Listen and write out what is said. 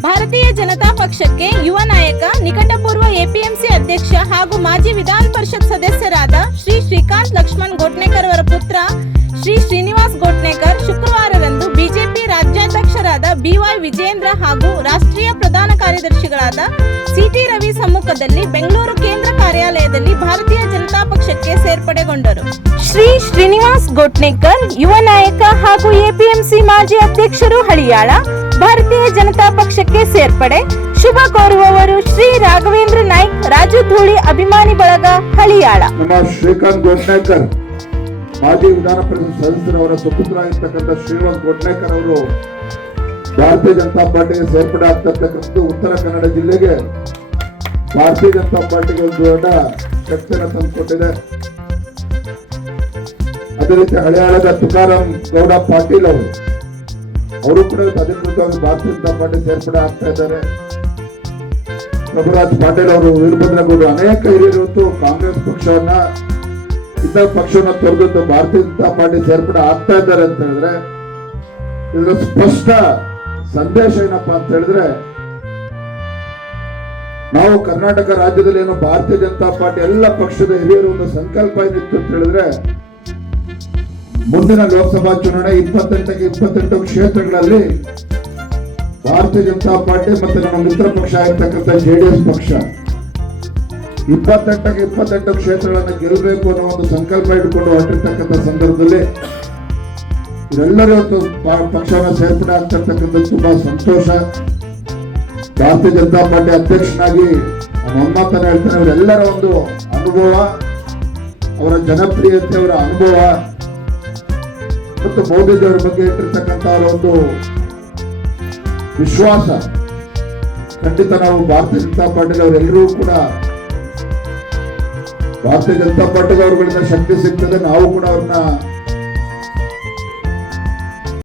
ಭಾರತೀಯ ಜನತಾ ಪಕ್ಷಕ್ಕೆ ಯುವ ನಾಯಕ, ನಿಕಟಪೂರ್ವ ಎಪಿಎಂಸಿ ಅಧ್ಯಕ್ಷ ಹಾಗೂ ಮಾಜಿ ವಿಧಾನ ಪರಿಷತ್ ಸದಸ್ಯರಾದ ಶ್ರೀ ಶ್ರೀಕಾಂತ್ ಲಕ್ಷ್ಮಣ್ ಗೋಟ್ನೇಕರ್ ಅವರ ಪುತ್ರ ಶ್ರೀ ಶ್ರೀನಿವಾಸ್ ಗೋಟ್ನೇಕರ್ ಶುಕ್ರವಾರರಂದು ಬಿಜೆಪಿ ರಾಜ್ಯಾಧ್ಯಕ್ಷರಾದ ಬಿವೈ ವಿಜೇಂದ್ರ ಹಾಗೂ ರಾಷ್ಟ್ರೀಯ ಪ್ರಧಾನ ಕಾರ್ಯದರ್ಶಿಗಳಾದ ಸಿಟಿ ರವಿ ಸಮ್ಮುಖದಲ್ಲಿ ಬೆಂಗಳೂರು ಕೇಂದ್ರ ಕಾರ್ಯಾಲಯದಲ್ಲಿ ಭಾರತೀಯ ಜನತಾ ಪಕ್ಷಕ್ಕೆ ಸೇರ್ಪಡೆಗೊಂಡರು. ಶ್ರೀ ಶ್ರೀನಿವಾಸ್ ಗೋಟ್ನೇಕರ್, ಯುವ ನಾಯಕ ಹಾಗೂ ಎಪಿಎಂಸಿ ಮಾಜಿ ಅಧ್ಯಕ್ಷರು ಹಳಿಯಾಳ, ಭಾರತೀಯ ಜನತಾ ಪಕ್ಷಕ್ಕೆ ಸೇರ್ಪಡೆ, ಶುಭ ಕೋರುವವರು ಶ್ರೀ ರಾಘವೇಂದ್ರ ನಾಯ್ಕ್, ರಾಜು ಧೂಳಿ ಅಭಿಮಾನಿ ಬಳಗ, ಹಳಿಯಾಳ. ನಮ್ಮ ಶ್ರೀಕಾಂತ್ ಗೋಟ್ನೇಕರ್ ಮಾಜಿ ವಿಧಾನ ಪರಿಷತ್ ಸದಸ್ಯರವರ ಸುಪುತ್ರ ಇರ್ತಕ್ಕಂಥ ಶ್ರೀನಿವಾಸ್ ಗೋಟ್ನೇಕರ್ ಅವರು ಭಾರತೀಯ ಜನತಾ ಪಾರ್ಟಿಗೆ ಸೇರ್ಪಡೆ ಆಗ್ತಕ್ಕಂಥದ್ದು ಉತ್ತರ ಕನ್ನಡ ಜಿಲ್ಲೆಗೆ. ಭಾರತೀಯ ಜನತಾ ಪಾರ್ಟಿಗೆ ಒಂದು ದೊಡ್ಡ ಶಕ್ತಿಯನ್ನು ತಂದುಕೊಟ್ಟಿದೆ. ಅದೇ ರೀತಿ ಹಳೆಯಾಳದ ತುಕಾರಾಮ್ ಗೌಡ ಪಾಟೀಲ್ ಅವರು. ಅವರು ಕೂಡ ಅಧಿಕೃತವಾಗಿ ಭಾರತೀಯ ಜನತಾ ಪಾರ್ಟಿ ಸೇರ್ಪಡೆ ಆಗ್ತಾ ಇದ್ದಾರೆ. ಪ್ರಭುರಾಜ್ ಪಾಟೀಲ್ ಅವರು ವೀರಭದ್ರಗೌಡ ಅನೇಕ ಹಿರಿಯರು ಕಾಂಗ್ರೆಸ್ ಪಕ್ಷವನ್ನ ಇದ್ದ ಪಕ್ಷವನ್ನ ತೊರೆದು ಭಾರತೀಯ ಜನತಾ ಪಾರ್ಟಿ ಸೇರ್ಪಡೆ ಆಗ್ತಾ ಇದ್ದಾರೆ ಅಂತ ಹೇಳಿದ್ರೆ, ಇದರ ಸ್ಪಷ್ಟ ಸಂದೇಶ ಏನಪ್ಪಾ ಅಂತ ಹೇಳಿದ್ರೆ, ನಾವು ಕರ್ನಾಟಕ ರಾಜ್ಯದಲ್ಲಿ ಏನು ಭಾರತೀಯ ಜನತಾ ಪಾರ್ಟಿ ಎಲ್ಲ ಪಕ್ಷದ ಹಿರಿಯರು ಒಂದು ಸಂಕಲ್ಪ ಏನಿತ್ತು ಅಂತ ಹೇಳಿದ್ರೆ ಮುಂದಿನ ಲೋಕಸಭಾ ಚುನಾವಣೆ ಇಪ್ಪತ್ತೆಂಟಕ್ಕೆ ಇಪ್ಪತ್ತೆಂಟು ಕ್ಷೇತ್ರಗಳಲ್ಲಿ ಭಾರತೀಯ ಜನತಾ ಪಾರ್ಟಿ ಮತ್ತು ನಮ್ಮ ಮಿತ್ರ ಪಕ್ಷ ಆಗಿರ್ತಕ್ಕಂಥ ಜೆಡಿಎಸ್ ಪಕ್ಷ ಇಪ್ಪತ್ತೆಂಟಕ್ಕೆ ಇಪ್ಪತ್ತೆಂಟು ಕ್ಷೇತ್ರಗಳನ್ನು ಗೆಲ್ಲಬೇಕು ಅನ್ನೋ ಒಂದು ಸಂಕಲ್ಪ ಇಟ್ಕೊಂಡು ಹೊರಟಿರ್ತಕ್ಕಂಥ ಸಂದರ್ಭದಲ್ಲಿ ಇವರೆಲ್ಲರೂ ಇವತ್ತು ಪ- ಸೇರ್ಪಡೆ ಆಗ್ತಿರ್ತಕ್ಕಂಥ ತುಂಬಾ ಸಂತೋಷ. ಭಾರತೀಯ ಜನತಾ ಪಾರ್ಟಿ ಅಧ್ಯಕ್ಷನಾಗಿ ನಮ್ಮ ತನ ಹೇಳ್ತಾನೆ, ಅವರೆಲ್ಲರ ಒಂದು ಅನುಭವ, ಅವರ ಜನಪ್ರಿಯತೆ, ಅವರ ಅನುಭವ. ಮತ್ತು ಮೋದಿಜಿಯವರ ಬಗ್ಗೆ ಇಟ್ಟಿರ್ತಕ್ಕಂಥ ಒಂದು ವಿಶ್ವಾಸ, ಖಂಡಿತ ನಾವು ಭಾರತೀಯ ಜನತಾ ಅವರೆಲ್ಲರೂ ಕೂಡ ಭಾರತೀಯ ಜನತಾ ಪಾರ್ಟಿಗೆ ಅವರುಗಳಿಂದ ಶಕ್ತಿ ಸಿಗ್ತದೆ. ನಾವು ಕೂಡ ಅವ್ರನ್ನ